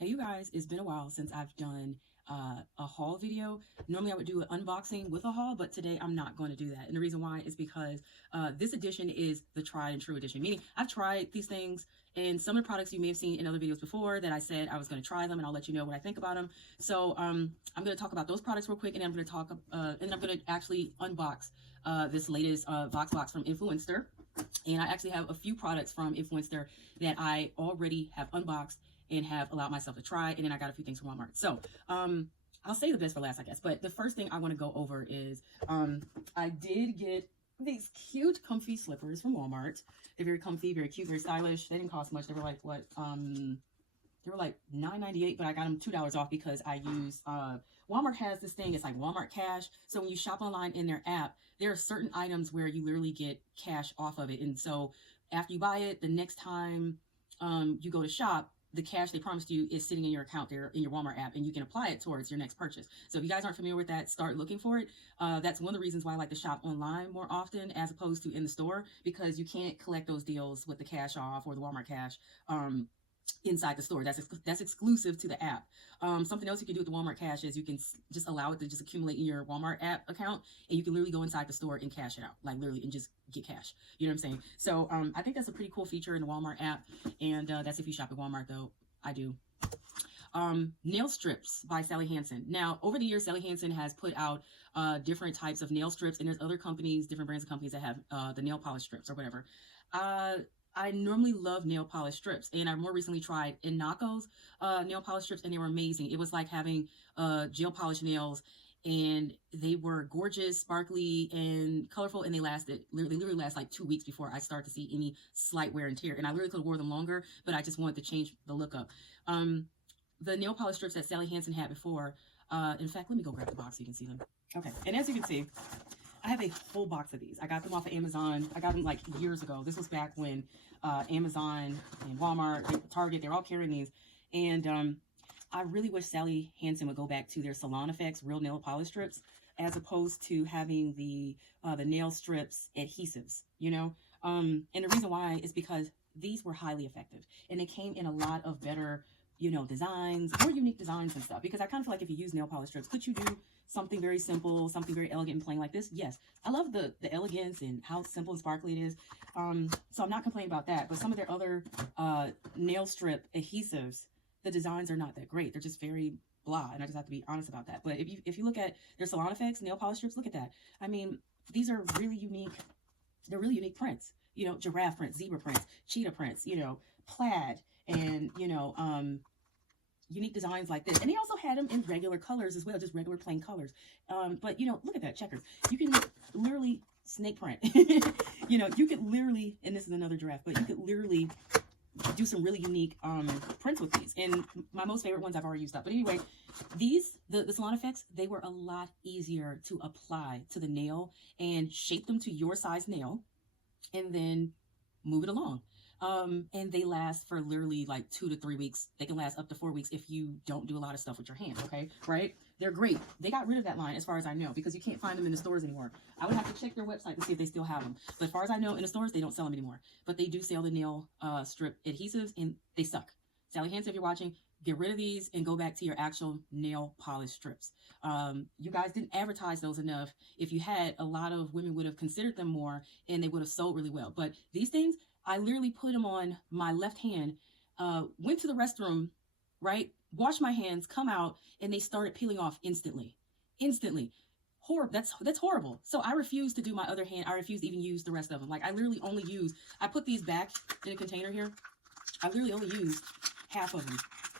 Hey you guys, it's been a while since I've done a haul video. Normally I would do an unboxing with a haul, but today I'm not going to do that. And the reason why is because this edition is the tried and true edition, meaning I've tried these things and some of the products you may have seen in other videos before that I said I was going to try them and I'll let you know what I think about them. So I'm going to talk about those products real quick and I'm going to talk and I'm going to actually unbox this latest Vox box from Influenster. And I actually have a few products from Influencer that I already have unboxed and have allowed myself to try. And then I got a few things from Walmart. So I'll say the best for last, I guess. But the first thing I want to go over is I did get these cute, comfy slippers from Walmart. They're very comfy, very cute, very stylish. They didn't cost much. They were like, what? They were like $9.98, but I got them $2 off because I use Walmart has this thing. It's like Walmart Cash. So when you shop online in their app, there are certain items where you literally get cash off of it. And so after you buy it, the next time you go to shop, the cash they promised you is sitting in your account there in your Walmart app, and you can apply it towards your next purchase. So if you guys aren't familiar with that, start looking for it. That's one of the reasons why I like to shop online more often as opposed to in the store, because you can't collect those deals with the cash off or the Walmart Cash inside the store. That's exclusive to the app. Something else you can do with the Walmart Cash is you can just allow it to just accumulate in your Walmart app account, and you can literally go inside the store and cash it out, like literally, and just get cash. You know what I'm saying? So I think that's a pretty cool feature in the Walmart app, and that's if you shop at Walmart, though. I do. Nail strips by Sally Hansen. Now, over the years, Sally Hansen has put out different types of nail strips, and there's other companies, different brands of companies that have the nail polish strips or whatever. I normally love nail polish strips, and I more recently tried Inako's nail polish strips, and they were amazing. It was like having gel polish nails, and they were gorgeous, sparkly, and colorful, and they literally last like 2 weeks before I start to see any slight wear and tear. And I literally could have wore them longer, but I just wanted to change the look up. The nail polish strips that Sally Hansen had before, in fact, let me go grab the box so you can see them. Okay, and as you can see, I have a whole box of these. I got them off of Amazon. I got them like years ago. This was back when Amazon and Walmart, Target, they're all carrying these. And I really wish Sally Hansen would go back to their Salon Effects real nail polish strips as opposed to having the nail strips adhesives, you know? And the reason why is because these were highly effective. And they came in a lot of better, you know, designs, more unique designs and stuff. Because I kind of feel like if you use nail polish strips, could you do something very simple, something very elegant and plain like this? Yes. I love the elegance and how simple and sparkly it is. So I'm not complaining about that. But some of their other nail strip adhesives, the designs are not that great. They're just very blah, and I just have to be honest about that. But if you look at their Salon Effects nail polish strips, look at that. I mean, these are really unique. They're really unique prints. You know, giraffe prints, zebra prints, cheetah prints, you know, plaid, and, you know, unique designs like this. And they also had them in regular colors as well, just regular plain colors. But, you know, look at that, checkers. You can literally snake print. You know, you could literally, and this is another giraffe, but you could literally do some really unique prints with these. And my most favorite ones I've already used up. But anyway, these, the Salon Effects, they were a lot easier to apply to the nail and shape them to your size nail and then move it along. And they last for literally like 2 to 3 weeks. They can last up to 4 weeks if you don't do a lot of stuff with your hands, okay? Right? They're great. They got rid of that line as far as I know because you can't find them in the stores anymore. I would have to check their website to see if they still have them. But as far as I know, in the stores, they don't sell them anymore. But they do sell the nail strip adhesives, and they suck. Sally Hansen, if you're watching, get rid of these and go back to your actual nail polish strips. You guys didn't advertise those enough. If you had, a lot of women would have considered them more, and they would have sold really well. But these things, I literally put them on my left hand, went to the restroom, right? Washed my hands, come out, and they started peeling off instantly. Instantly. Horrible. That's horrible. So I refuse to do my other hand. I refuse to even use the rest of them. Like, I literally only use, I put these back in a container here. I literally only used half of them.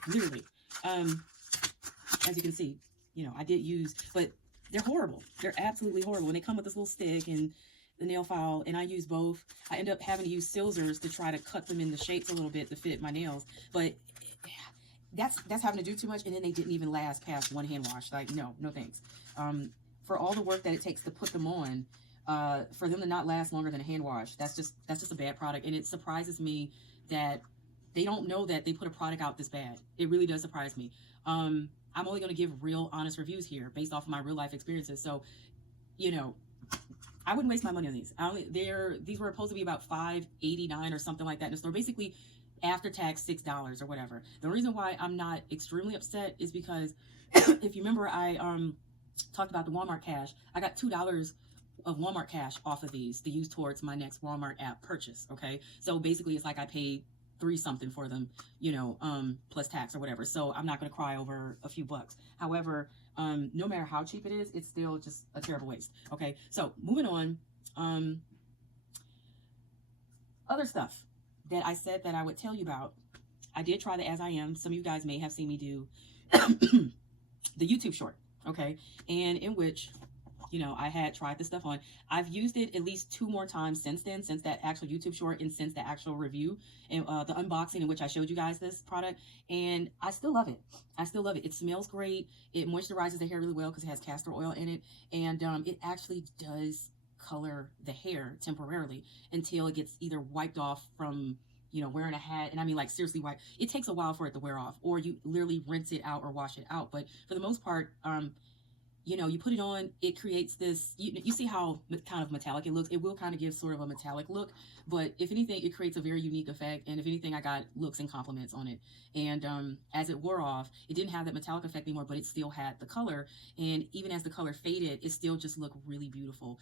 Literally. As you can see, you know, I did use, but they're horrible. They're absolutely horrible. And they come with this little stick and the nail file, and I use both. I end up having to use scissors to try to cut them in the shapes a little bit to fit my nails. But that's having to do too much, and then they didn't even last past one hand wash. Like, no thanks. For all the work that it takes to put them on, for them to not last longer than a hand wash, that's just a bad product. And it surprises me that they don't know that they put a product out this bad. It really does surprise me. I'm only going to give real honest reviews here based off of my real life experiences. So, you know, I wouldn't waste my money on these. These were supposed to be about $5.89 or something like that in the store. Basically, after tax $6 or whatever. The reason why I'm not extremely upset is because if you remember, I talked about the Walmart cash. I got $2 of Walmart cash off of these to use towards my next Walmart app purchase. Okay, so basically it's like I paid three something for them, you know, plus tax or whatever. So I'm not going to cry over a few bucks. However, no matter how cheap it is, it's still just a terrible waste. Okay, so moving on. Other stuff that I said that I would tell you about. I did try the As I Am. Some of you guys may have seen me do the YouTube short. Okay, and in which, you know, I had tried this stuff on. I've used it at least 2 more times since then, since that actual YouTube short and since the actual review and the unboxing in which I showed you guys this product. And I still love it. I still love it. It smells great. It moisturizes the hair really well because it has castor oil in it. And it actually does color the hair temporarily until it gets either wiped off from, you know, wearing a hat. And I mean, like, seriously, it takes a while for it to wear off, or you literally rinse it out or wash it out. But for the most part, you know, you put it on, it creates this, you see how kind of metallic it looks. It will kind of give sort of a metallic look, but if anything, it creates a very unique effect. And if anything, I got looks and compliments on it. And as it wore off, it didn't have that metallic effect anymore, but it still had the color. And even as the color faded, it still just looked really beautiful.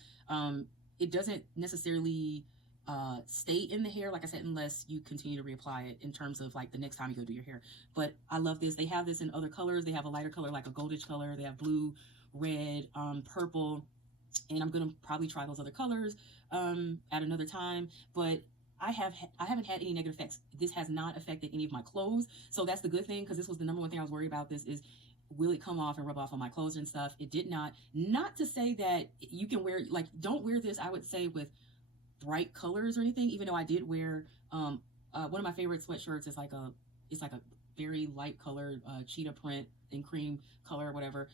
It doesn't necessarily stay in the hair, like I said, unless you continue to reapply it in terms of like the next time you go do your hair. But I love this. They have this in other colors. They have a lighter color, like a goldish color. They have blue, red, purple, and I'm gonna probably try those other colors at another time. But I haven't had any negative effects. This has not affected any of my clothes, so that's the good thing, because this was the number one thing I was worried about. This is, will it come off and rub off on my clothes and stuff? It did not. Not to say that you can wear, like, don't wear this, I would say, with bright colors or anything, even though I did wear one of my favorite sweatshirts is like a very light colored cheetah print and cream color or whatever.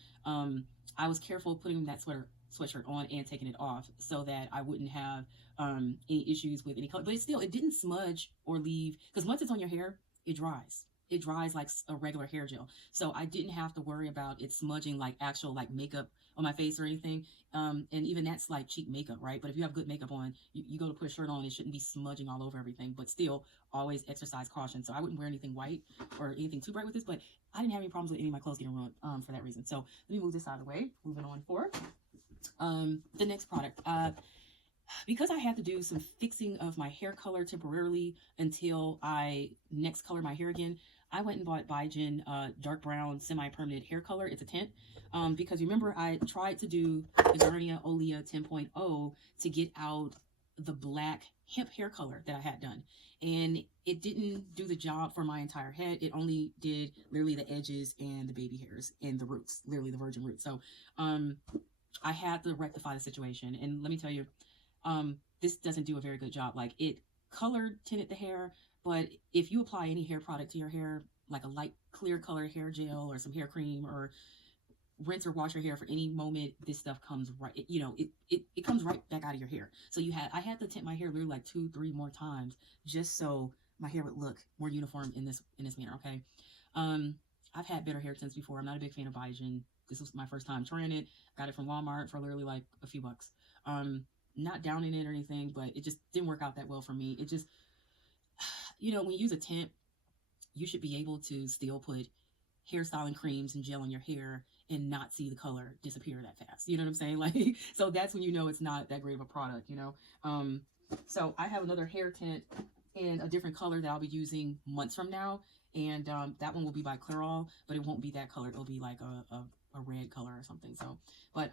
I was careful putting that sweatshirt on and taking it off so that I wouldn't have any issues with any color. But it didn't smudge or leave, because once it's on your hair, it dries. It dries like a regular hair gel. So I didn't have to worry about it smudging like actual like makeup on my face or anything. And even that's like cheap makeup, right? But if you have good makeup on, you go to put a shirt on, it shouldn't be smudging all over everything. But still, always exercise caution. So I wouldn't wear anything white or anything too bright with this. But I didn't have any problems with any of my clothes getting ruined for that reason. So let me move this out of the way. Moving on forward. The next product. Because I had to do some fixing of my hair color temporarily until I next color my hair again, I went and bought Biogen dark brown semi-permanent hair color. It's a tint. Because remember, I tried to do the Garnier Olea 10.0 to get out the black hemp hair color that I had done. And it didn't do the job for my entire head. It only did literally the edges and the baby hairs and the roots, literally the virgin roots. So I had to rectify the situation. And let me tell you, this doesn't do a very good job. Like, it colored tinted the hair, but if you apply any hair product to your hair, like a light clear color hair gel or some hair cream, or rinse or wash your hair for any moment, this stuff comes right, it comes right back out of your hair. So I had to tint my hair literally like 2-3 more times just so my hair would look more uniform in this manner. Okay. I've had better hair tints before. I'm not a big fan of Biogen. This was my first time trying it. Got it from Walmart for literally like a few bucks. Not downing it or anything, but it just didn't work out that well for me. It just, when you use a tint, you should be able to still put hairstyling creams and gel in your hair and not see the color disappear that fast. You know what I'm saying? Like, so that's when you know it's not that great of a product, So I have another hair tint in a different color that I'll be using months from now. And that one will be by Clairol, but it won't be that color. It'll be like a red color or something. So, but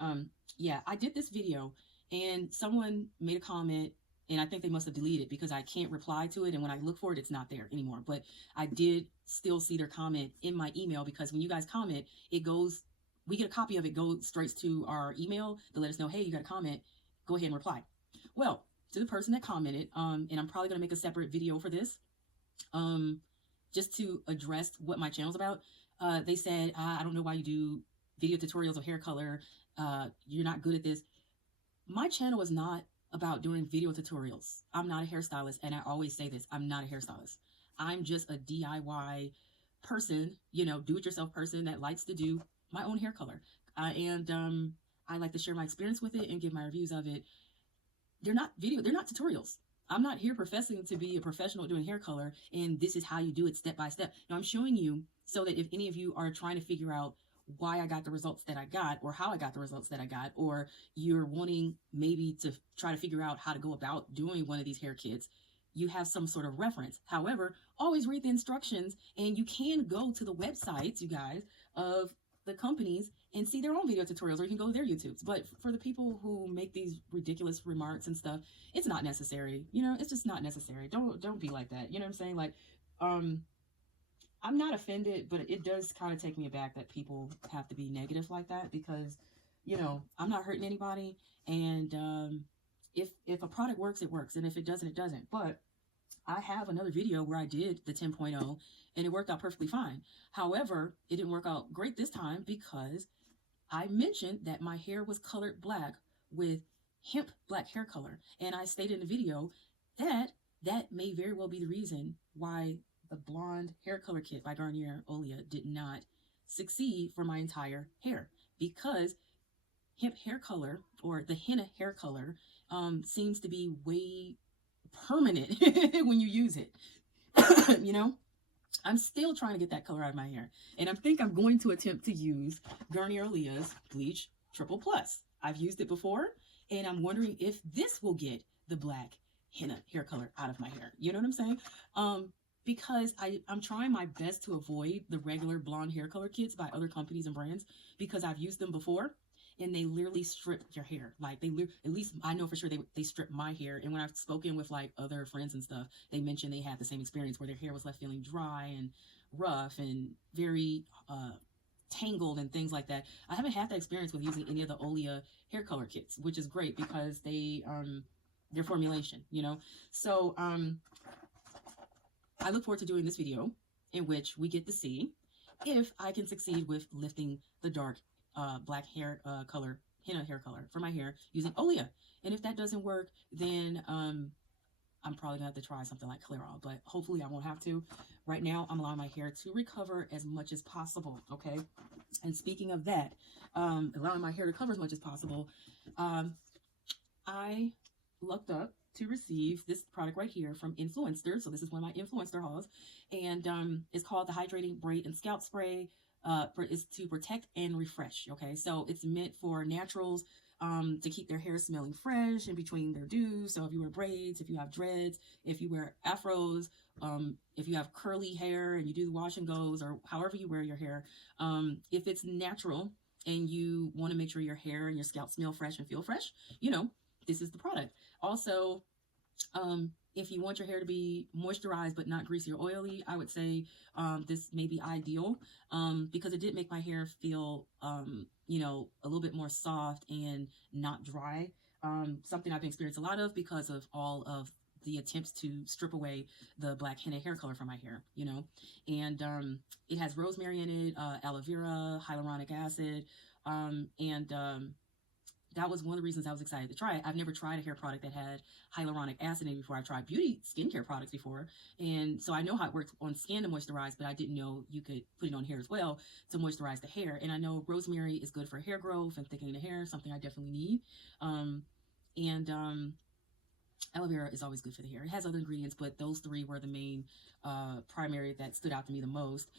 yeah, I did this video and someone made a comment, and I think they must have deleted it because I can't reply to it. And when I look for it, it's not there anymore. But I did still see their comment in my email, because when you guys comment, we get a copy of it, goes straight to our email to let us know, hey, you got a comment, go ahead and reply. Well, to the person that commented, and I'm probably going to make a separate video for this, just to address what my channel's about. They said, I don't know why you do video tutorials of hair color. You're not good at this. My channel is not about doing video tutorials. I'm not a hairstylist, and I always say this, I'm not a hairstylist. I'm just a DIY person, do-it-yourself person that likes to do my own hair color. And I like to share my experience with it and give my reviews of it. They're not tutorials. I'm not here professing to be a professional doing hair color and this is how you do it step by step. No, I'm showing you so that if any of you are trying to figure out why I got the results that I got or how I got the results that I got, or you're wanting maybe to try to figure out how to go about doing one of these hair kits, you have some sort of reference. However, always read the instructions, and you can go to the websites, you guys, of the companies and see their own video tutorials, or you can go to their YouTubes. But for the people who make these ridiculous remarks and stuff, it's not necessary. You know, it's just not necessary. Don't be like that. You know what I'm saying? Like, I'm not offended, but it does kind of take me aback that people have to be negative like that, because, you know, I'm not hurting anybody, and if a product works, it works, and if it doesn't, it doesn't. But I have another video where I did the 10.0 and it worked out perfectly fine. However, it didn't work out great this time because I mentioned that my hair was colored black with hemp black hair color. And I stated in the video that that may very well be the reason why the blonde hair color kit by Garnier Olia did not succeed for my entire hair, because hemp hair color, or the henna hair color, seems to be way permanent when you use it. You know, I'm still trying to get that color out of my hair, and I think I'm going to attempt to use Garnier Olia's Bleach Triple Plus. I've used it before, and I'm wondering if this will get the black henna hair color out of my hair. You know what I'm saying? Because I'm trying my best to avoid the regular blonde hair color kits by other companies and brands, because I've used them before and they literally strip your hair. Like, at least I know for sure they strip my hair. And when I've spoken with like other friends and stuff, they mentioned they had the same experience where their hair was left feeling dry and rough and very tangled and things like that. I haven't had that experience with using any of the Olia hair color kits, which is great because their formulation, you know. So I look forward to doing this video in which we get to see if I can succeed with lifting the dark black hair color, henna hair color for my hair using Olia. And if that doesn't work, then I'm probably gonna have to try something like Clairol, but hopefully I won't have to. Right now, I'm allowing my hair to recover as much as possible, okay? And speaking of that, allowing my hair to cover as much as possible, I lucked up to receive this product right here from Influenster. So this is one of my Influencer hauls, and it's called the Hydrating Braid and Scalp Spray. Is to protect and refresh. Okay, so it's meant for naturals to keep their hair smelling fresh in between their do's. So if you wear braids, if you have dreads, if you wear afros, if you have curly hair and you do the wash and goes, or however you wear your hair, if it's natural and you want to make sure your hair and your scalp smell fresh and feel fresh, you know, this is the product. Also, if you want your hair to be moisturized but not greasy or oily, I would say this may be ideal, because it did make my hair feel, you know, a little bit more soft and not dry. Something I've experienced a lot of because of all of the attempts to strip away the black henna hair color from my hair, you know. And it has rosemary in it, aloe vera, hyaluronic acid, and that was one of the reasons I was excited to try it. I've never tried a hair product that had hyaluronic acid in it before. I've tried beauty skincare products before, and so I know how it works on skin to moisturize, but I didn't know you could put it on hair as well to moisturize the hair. And I know rosemary is good for hair growth and thickening the hair, something I definitely need. And aloe vera is always good for the hair. It has other ingredients, but those three were the main primary that stood out to me the most.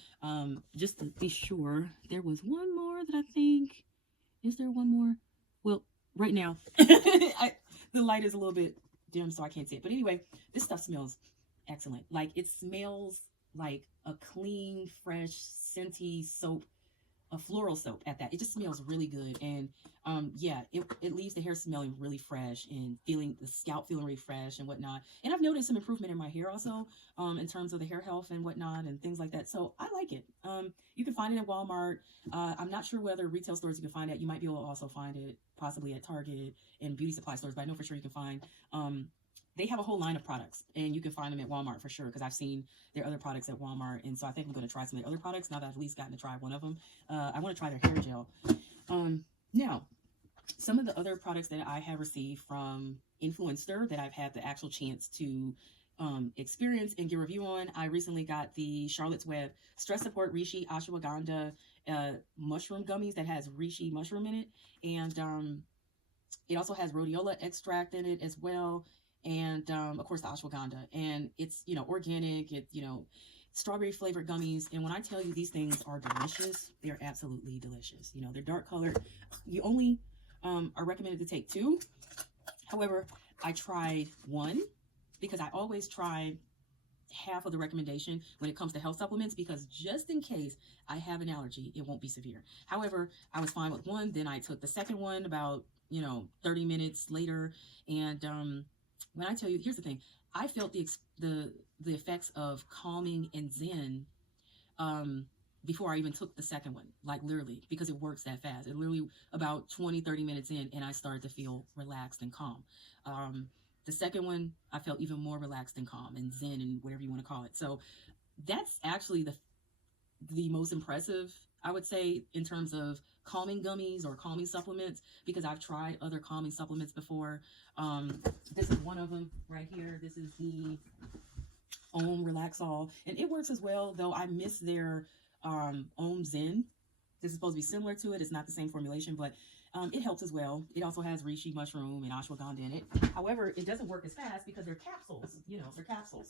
Just to be sure, there was one more that I think, is there one more? Well, right now, the light is a little bit dim, so I can't see it. But anyway, this stuff smells excellent. Like, it smells like a clean, fresh, scenty soap, a floral soap at that. It just smells really good. And yeah, it leaves the hair smelling really fresh and feeling the scalp feeling really fresh and whatnot. And I've noticed some improvement in my hair also, in terms of the hair health and whatnot and things like that. So I like it. You can find it at Walmart. I'm not sure whether retail stores you can find it. You might be able to also find it possibly at Target and beauty supply stores, but I know for sure you can find, they have a whole line of products, and you can find them at Walmart for sure, because I've seen their other products at Walmart. And so I think I'm going to try some of the other products now that I've at least gotten to try one of them. I want to try their hair gel. Now, some of the other products that I have received from Influenster that I've had the actual chance to experience and give a review on. I recently got the Charlotte's Web Stress Support Reishi Ashwagandha mushroom gummies that has reishi mushroom in it. And it also has rhodiola extract in it as well. and of course the ashwagandha, and it's, you know, organic, it's, you know, strawberry flavored gummies. And when I tell you these things are delicious, they're absolutely delicious. You know, they're dark colored. You only are recommended to take 2. However, I tried 1 because I always try half of the recommendation when it comes to health supplements, because just in case I have an allergy, it won't be severe. However, I was fine with 1. Then I took the second one about, you know, 30 minutes later. And when I tell you, here's the thing, I felt the effects of calming and zen before I even took the second one, like literally, because it works that fast. It literally about 20-30 minutes in, and I started to feel relaxed and calm. The second one, I felt even more relaxed and calm and zen and whatever you want to call it. So that's actually the most impressive, I would say, in terms of calming gummies or calming supplements, because I've tried other calming supplements before. This is one of them right here. This is the Om Relaxol, and it works as well, though I miss their Om Zen. This is supposed to be similar to it. It's not the same formulation, but it helps as well. It also has reishi mushroom and ashwagandha in it. However, it doesn't work as fast because they're capsules. You know, they're capsules.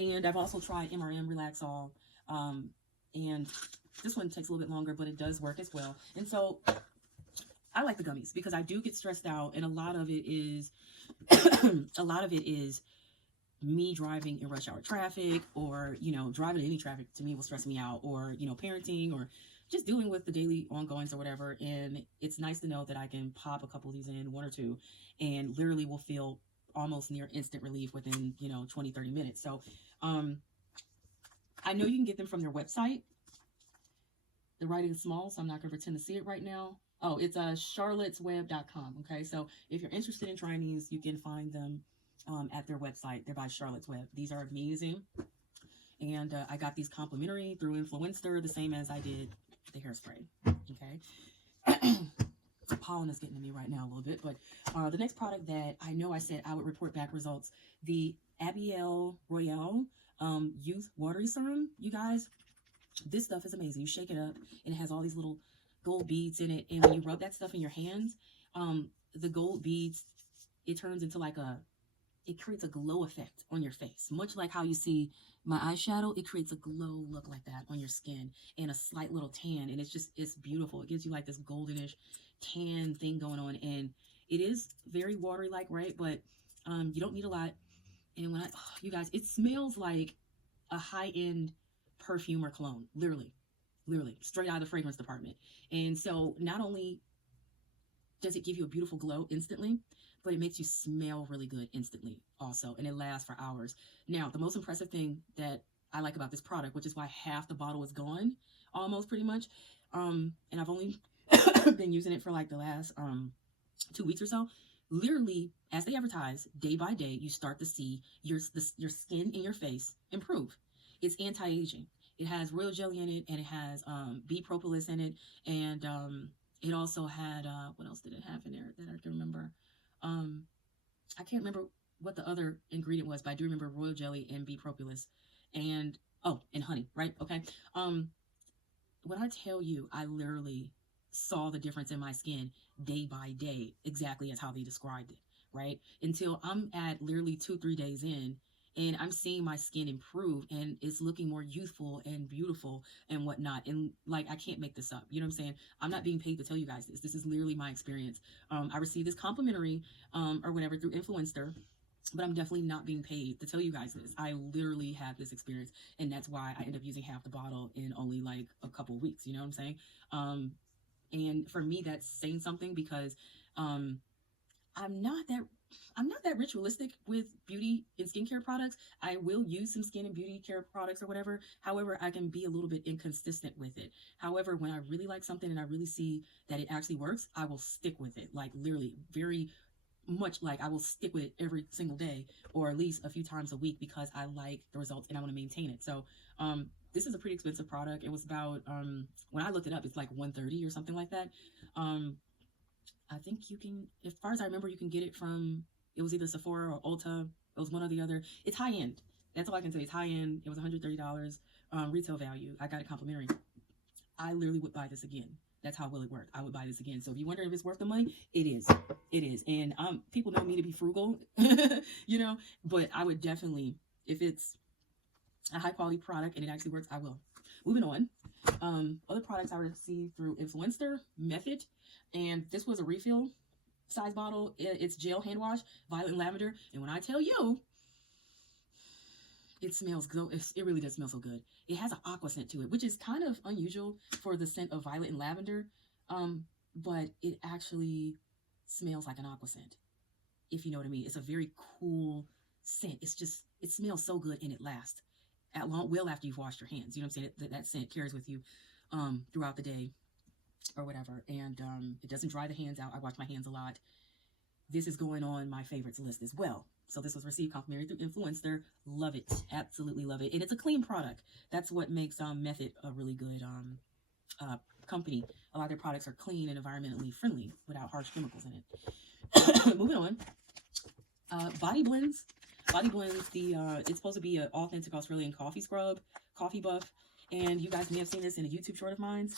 And I've also tried MRM Relaxol, and this one takes a little bit longer, but it does work as well. And so I like the gummies because I do get stressed out, and a lot of it is me driving in rush hour traffic, or, you know, driving in any traffic to me will stress me out, or, you know, parenting, or just dealing with the daily ongoings or whatever. And it's nice to know that I can pop a couple of these in, 1 or 2, and literally will feel almost near instant relief within, you know, 20-30 minutes. So I know you can get them from their website. The writing is small, so I'm not going to pretend to see it right now. Oh, it's charlottesweb.com. Okay, so if you're interested in trying these, you can find them at their website. They're by Charlotte's Web. These are amazing. And I got these complimentary through Influenster, the same as I did the hairspray. Okay. Pollen is getting to me right now a little bit. But the next product that I know I said I would report back results, the Abiel Royale Youth Watery Serum. You guys, this stuff is amazing. You shake it up, and it has all these little gold beads in it. And when you rub that stuff in your hands, the gold beads, it turns into like it creates a glow effect on your face. Much like how you see my eyeshadow, it creates a glow look like that on your skin, and a slight little tan. And it's beautiful. It gives you like this goldenish tan thing going on. And it is very watery like, right? But you don't need a lot. And when you guys, it smells like a high-end perfume or cologne, literally straight out of the fragrance department. And so not only does it give you a beautiful glow instantly, but it makes you smell really good instantly also, and it lasts for hours. Now, the most impressive thing that I like about this product, which is why half the bottle is gone, almost pretty much, and I've only been using it for like the last 2 weeks or so. Literally, as they advertise, day by day, you start to see your skin and your face improve. It's anti-aging. It has royal jelly in it, and it has bee propolis in it, and it also had what else did it have in there that I can remember? I can't remember what the other ingredient was, but I do remember royal jelly and bee propolis, and and honey, right? Okay. When I tell you, I literally saw the difference in my skin day by day, exactly as how they described it, right? Until I'm at literally 2-3 days in, and I'm seeing my skin improve, and it's looking more youthful and beautiful and whatnot. And like, I can't make this up. You know what I'm saying? I'm not being paid to tell you guys this. This is literally my experience. I received this complimentary or whatever through Influenster, but I'm definitely not being paid to tell you guys this. I literally have this experience, and that's why I end up using half the bottle in only like a couple of weeks. You know what I'm saying? And for me, that's saying something, because I'm not that ritualistic with beauty and skincare products. I will use some skin and beauty care products or whatever. However, I can be a little bit inconsistent with it. However, when I really like something and I really see that it actually works, I will stick with it. Like literally, very much like I will stick with it every single day, or at least a few times a week, because I like the results and I want to maintain it. So this is a pretty expensive product. It was about when I looked it up, it's like $130 or something like that. I think you can, as far as I remember, you can get it from, it was either Sephora or Ulta. It was one or the other. It's high end. That's all I can say. It's high end. It was $130 retail value. I got it complimentary. I literally would buy this again. That's how well it worked. I would buy this again. So if you wonder if it's worth the money, it is. It is. And people know me to be frugal, you know, but I would definitely, if it's a high quality product and it actually works, I will. Moving on. Other products I received through Influenster Method, and this was a refill size bottle. It's gel hand wash, violet and lavender. And when I tell you, it smells good. It really does smell so good. It has an aqua scent to it, which is kind of unusual for the scent of violet and lavender. But it actually smells like an aqua scent, if you know what I mean. It's a very cool scent. It smells so good and it lasts well after you've washed your hands. You know what I'm saying? That scent carries with you throughout the day or whatever. And it doesn't dry the hands out. I wash my hands a lot. This is going on my favorites list as well. So this was received complimentary through Influenster. Love it. Absolutely love it. And it's a clean product. That's what makes Method a really good company. A lot of their products are clean and environmentally friendly without harsh chemicals in it. Moving on. Body Blends. Body Blends, it's supposed to be an authentic Australian coffee scrub, coffee buff. And you guys may have seen this in a YouTube short of mine.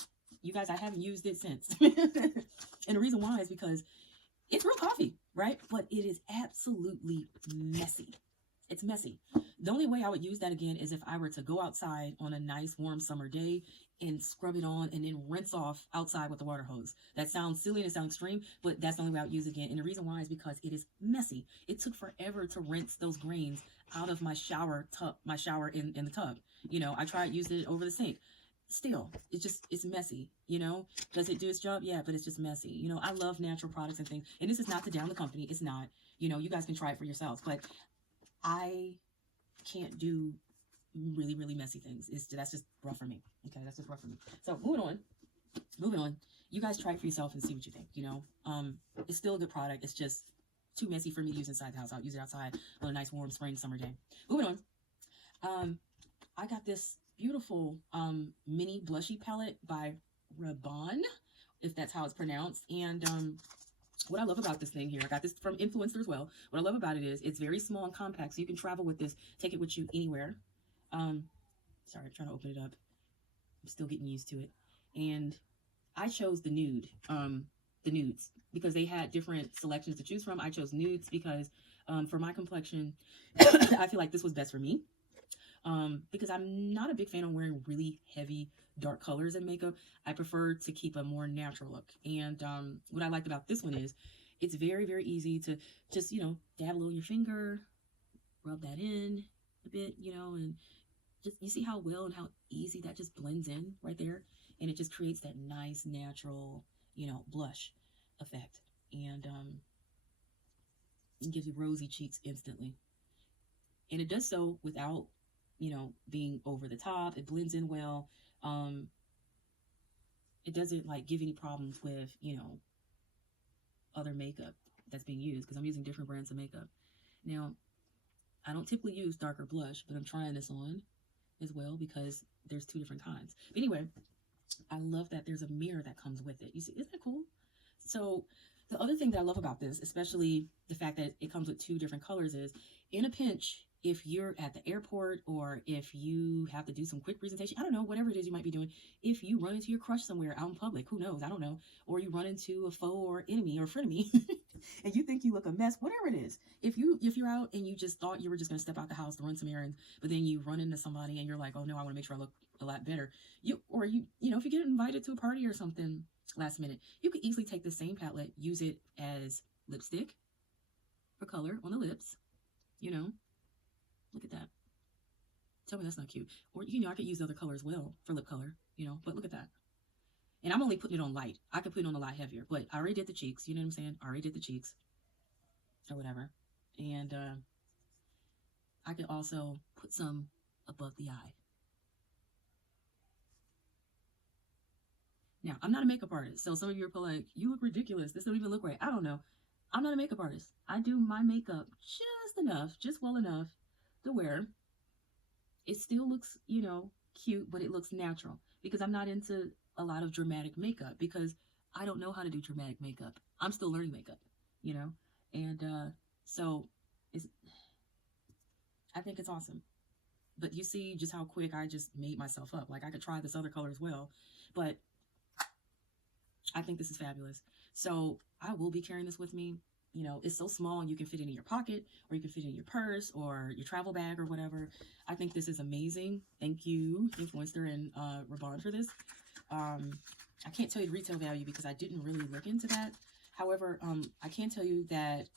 You guys, I haven't used it since. And the reason why is because it's real coffee, right? But it is absolutely messy. It's messy. The only way I would use that again is if I were to go outside on a nice warm summer day and scrub it on and then rinse off outside with the water hose. That sounds silly and it sounds extreme, but that's the only way I would use it again. And the reason why is because it is messy. It took forever to rinse those grains out of my shower in the tub. You know, I tried using it over the sink. Still, it's messy, you know. Does it do its job? Yeah, but it's just messy. You know, I love natural products and things. And this is not to down the company. It's not. You know, you guys can try it for yourselves. But I can't do really, really messy things. That's just rough for me. Okay, that's just rough for me. So moving on. You guys try it for yourself and see what you think, you know. It's still a good product. It's just too messy for me to use inside the house. I'll use it outside on a nice warm spring summer day. Moving on. I got this beautiful mini blushy palette by Rabanne, if that's how it's pronounced. And what I love about this thing here, I got this from Influencer as well. What I love about it is it's very small and compact, so you can travel with this, take it with you anywhere. Sorry, I'm trying to open it up. I'm still getting used to it. And I chose the nudes, because they had different selections to choose from. I chose nudes because for my complexion, I feel like this was best for me. Because I'm not a big fan of wearing really heavy dark colors in makeup. I prefer to keep a more natural look. And what I liked about this one is it's very, very easy to just, you know, dab a little on your finger, rub that in a bit, you know, and just, you see how well and how easy that just blends in right there. And it just creates that nice, natural, you know, blush effect. And it gives you rosy cheeks instantly. And it does so without, you know, being over the top. It blends in well. It doesn't like give any problems with, you know, other makeup that's being used, because I'm using different brands of makeup. Now, I don't typically use darker blush, but I'm trying this on as well because there's two different kinds. But anyway, I love that there's a mirror that comes with it. You see, isn't that cool? So the other thing that I love about this, especially the fact that it comes with two different colors, is in a pinch, if you're at the airport or if you have to do some quick presentation, I don't know, whatever it is you might be doing, if you run into your crush somewhere out in public, who knows, I don't know, or you run into a foe or enemy or frenemy and you think you look a mess, whatever it is, if you're out and you just thought you were just going to step out the house to run some errands, but then you run into somebody and you're like, oh no, I want to make sure I look a lot better. You know, if you get invited to a party or something last minute, you could easily take the same palette, use it as lipstick for color on the lips, you know. Look at that. Tell me that's not cute. Or, you know, I could use other color as well for lip color, you know, but look at that. And I'm only putting it on light. I could put it on a lot heavier, but I already did the cheeks. You know what I'm saying? I already did the cheeks or whatever. And I could also put some above the eye. Now, I'm not a makeup artist, so some of you are like, you look ridiculous. This don't even look right. I don't know. I'm not a makeup artist. I do my makeup just enough, just well enough to where it still looks, you know, cute, but it looks natural, because I'm not into a lot of dramatic makeup, because I don't know how to do dramatic makeup. I'm still learning makeup, you know, and so I think it's awesome. But you see just how quick I just made myself up. Like, I could try this other color as well, but I think this is fabulous. So I will be carrying this with me. You know, it's so small and you can fit it in your pocket, or you can fit it in your purse or your travel bag or whatever. I think this is amazing. Thank you, Influenster and Raban, for this. I can't tell you the retail value because I didn't really look into that. However, I can tell you that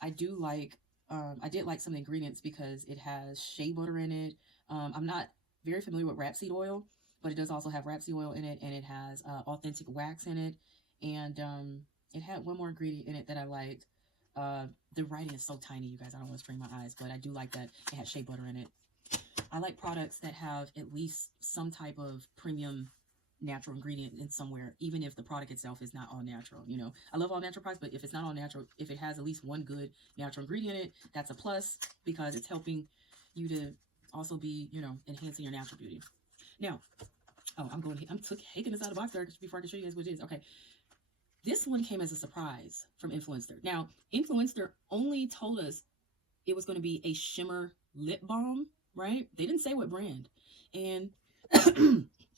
I do like, I did like some of the ingredients because it has shea butter in it. I'm not very familiar with rapeseed oil, but it does also have rapeseed oil in it, and it has authentic wax in it. And it had one more ingredient in it that I liked. The writing is so tiny, you guys. I don't want to strain my eyes, but I do like that it has shea butter in it. I like products that have at least some type of premium natural ingredient in somewhere, even if the product itself is not all natural. You know, I love all natural products, but if it's not all natural, if it has at least one good natural ingredient in it, that's a plus, because it's helping you to also be, you know, enhancing your natural beauty. Now, oh, I'm taking this out of the box there before I can show you guys what it is. Okay. This one came as a surprise from Influenster. Now, Influencer only told us it was going to be a shimmer lip balm, right? They didn't say what brand. And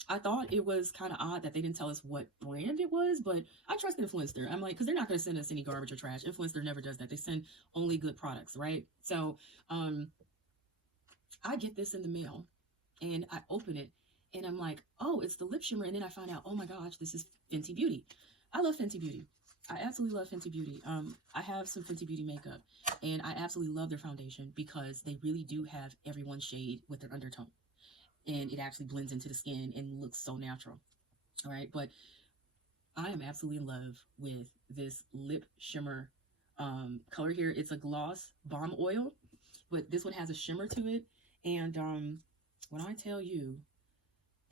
I thought it was kind of odd that they didn't tell us what brand it was, but I trust Influencer. I'm like, because they're not going to send us any garbage or trash. Influencer never does that. They send only good products, right? So I get this in the mail, and I open it, and I'm like, oh, it's the lip shimmer. And then I find out, oh my gosh, this is Fenty Beauty. I love Fenty Beauty. I absolutely love Fenty Beauty. I have some Fenty Beauty makeup, and I absolutely love their foundation because they really do have everyone's shade with their undertone. And it actually blends into the skin and looks so natural. All right. But I am absolutely in love with this lip shimmer color here. It's a gloss balm oil, but this one has a shimmer to it. And when I tell you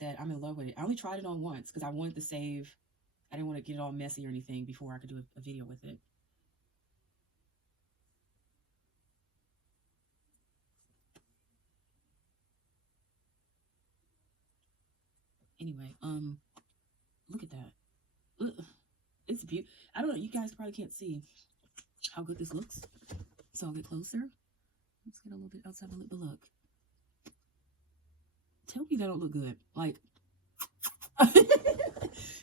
that I'm in love with it, I only tried it on once because I wanted to save. I didn't want to get it all messy or anything before I could do a video with it. Anyway, look at that. Ugh, it's beautiful. I don't know. You guys probably can't see how good this looks. So I'll get closer. Let's get a little bit outside the lip, but look. Tell me that don't look good. Like,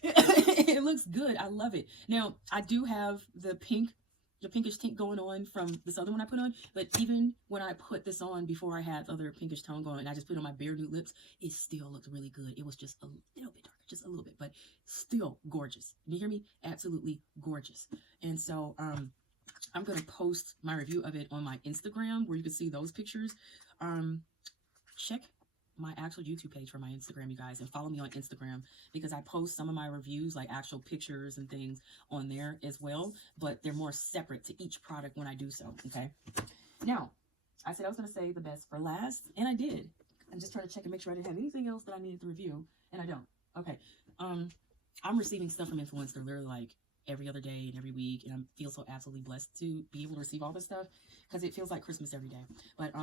it looks good. I love it. Now, I do have the pinkish tint going on from this other one I put on, but even when I put this on before I had the other pinkish tone going, and I just put it on my bare nude lips, it still looked really good. It was just a little bit darker, just a little bit, but still gorgeous. You hear me? Absolutely gorgeous. And so, I'm going to post my review of it on my Instagram where you can see those pictures. Check my actual YouTube page for my Instagram, you guys, and follow me on Instagram because I post some of my reviews, like actual pictures and things on there as well, but they're more separate to each product when I do so. Okay. Now, I said I was going to say the best for last, and I did. I'm just trying to check and make sure I didn't have anything else that I needed to review, and I don't. Okay. I'm receiving stuff from Influencer literally like every other day and every week, and I feel so absolutely blessed to be able to receive all this stuff because it feels like Christmas every day. But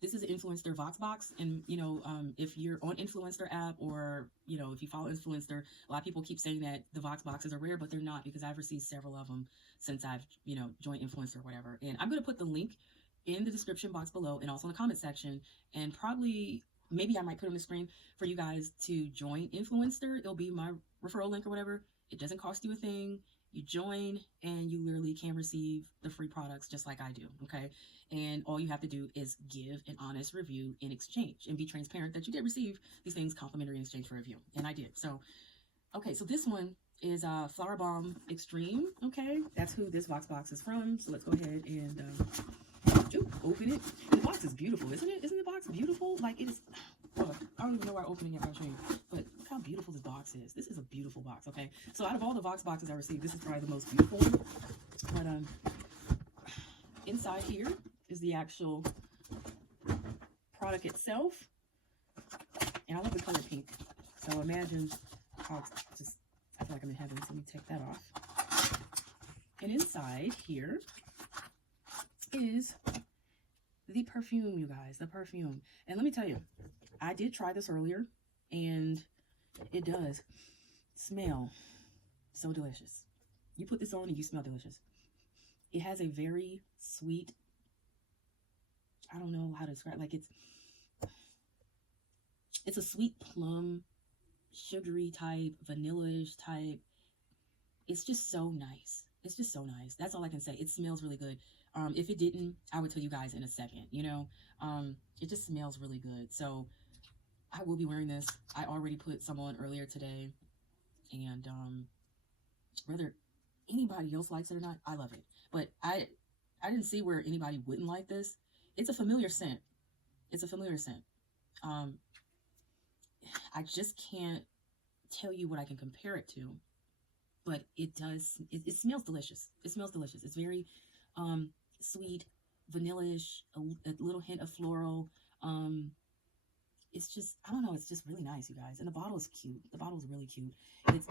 this is an Influencer Voxbox, and you know, if you're on Influencer app, or you know, if you follow Influencer, a lot of people keep saying that the Voxboxes are rare, but they're not, because I've received several of them since I've, you know, joined Influencer or whatever. And I'm going to put the link in the description box below and also in the comment section, and probably maybe I might put it on the screen for you guys to join Influencer. It'll be my referral link or whatever. It doesn't cost you a thing. You join and you literally can receive the free products just like I do, okay? And all you have to do is give an honest review in exchange and be transparent that you did receive these things complimentary in exchange for a review. And I did. So, okay, so this one is Flower Bomb Extreme, okay? That's who this Voxbox is from. So let's go ahead and open it. The box is beautiful, isn't it? Isn't the box beautiful? Like, it is... Well, I don't even know where I'm opening it by showing you, but look how beautiful this box is. This is a beautiful box, okay? So out of all the Vox boxes I received, this is probably the most beautiful one. But inside here is the actual product itself, and I love the color pink. So imagine how just, I feel like I'm in heaven. So let me take that off. And inside here is the perfume, you guys, the perfume. And let me tell you, I did try this earlier, and it does smell so delicious. You put this on and you smell delicious. It has a very sweet, I don't know how to describe, like it's a sweet plum sugary type, vanilla-ish type. It's just so nice. It's just so nice. That's all I can say. It smells really good. If it didn't, I would tell you guys in a second, you know. It just smells really good. So I will be wearing this. I already put some on earlier today, and whether anybody else likes it or not, I love it. But I didn't see where anybody wouldn't like this. It's a familiar scent. It's a familiar scent. Um, I just can't tell you what I can compare it to, but it does. It smells delicious. It smells delicious. It's very sweet, vanilla-ish, a little hint of floral. It's just, I don't know. It's just really nice, you guys. And the bottle is cute. The bottle is really cute. It's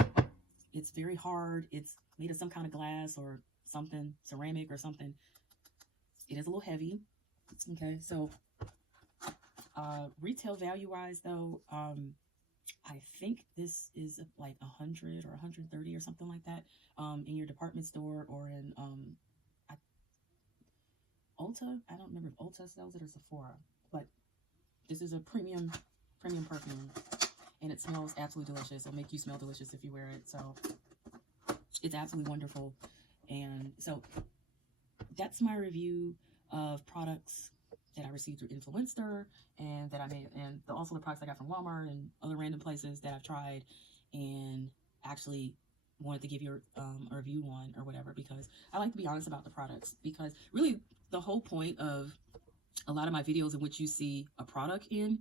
it's very hard. It's made of some kind of glass or something, ceramic or something. It is a little heavy. Okay, so retail value wise though, I think this is like 100 or 130 or something like that in your department store or in Ulta. I don't remember if Ulta sells it or Sephora, but this is a premium perfume, and it smells absolutely delicious. It'll make you smell delicious if you wear it. So it's absolutely wonderful. And so that's my review of products that I received through Influenster, and that I made, and also the products I got from Walmart and other random places that I've tried and actually wanted to give you a review on or whatever, because I like to be honest about the products, because really the whole point of a lot of my videos in which you see a product in,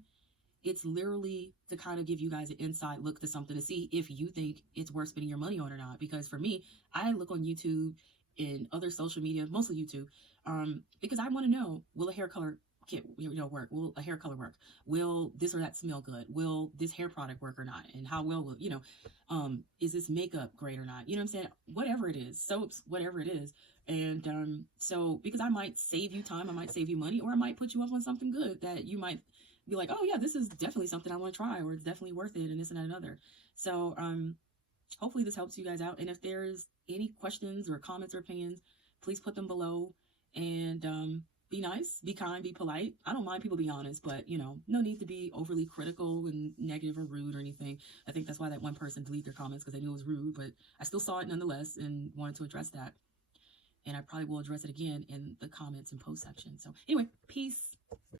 it's literally to kind of give you guys an inside look to something to see if you think it's worth spending your money on or not. Because for me, I look on YouTube and other social media, mostly YouTube, because I want to know, will a hair color kit, work? Will a hair color work? Will this or that smell good? Will this hair product work or not? And how well will, is this makeup great or not? You know what I'm saying? Whatever it is, soaps, whatever it is. And so because I might save you time, I might save you money, or I might put you up on something good that you might be like, oh yeah, this is definitely something I want to try, or it's definitely worth it, and this and that and other. So hopefully this helps you guys out. And if there's any questions or comments or opinions, please put them below. And be nice, be kind, be polite. I don't mind people being honest, but no need to be overly critical and negative or rude or anything. I think that's why that one person deleted their comments, because they knew it was rude, but I still saw it nonetheless and wanted to address that. And I probably will address it again in the comments and post section. So anyway, peace.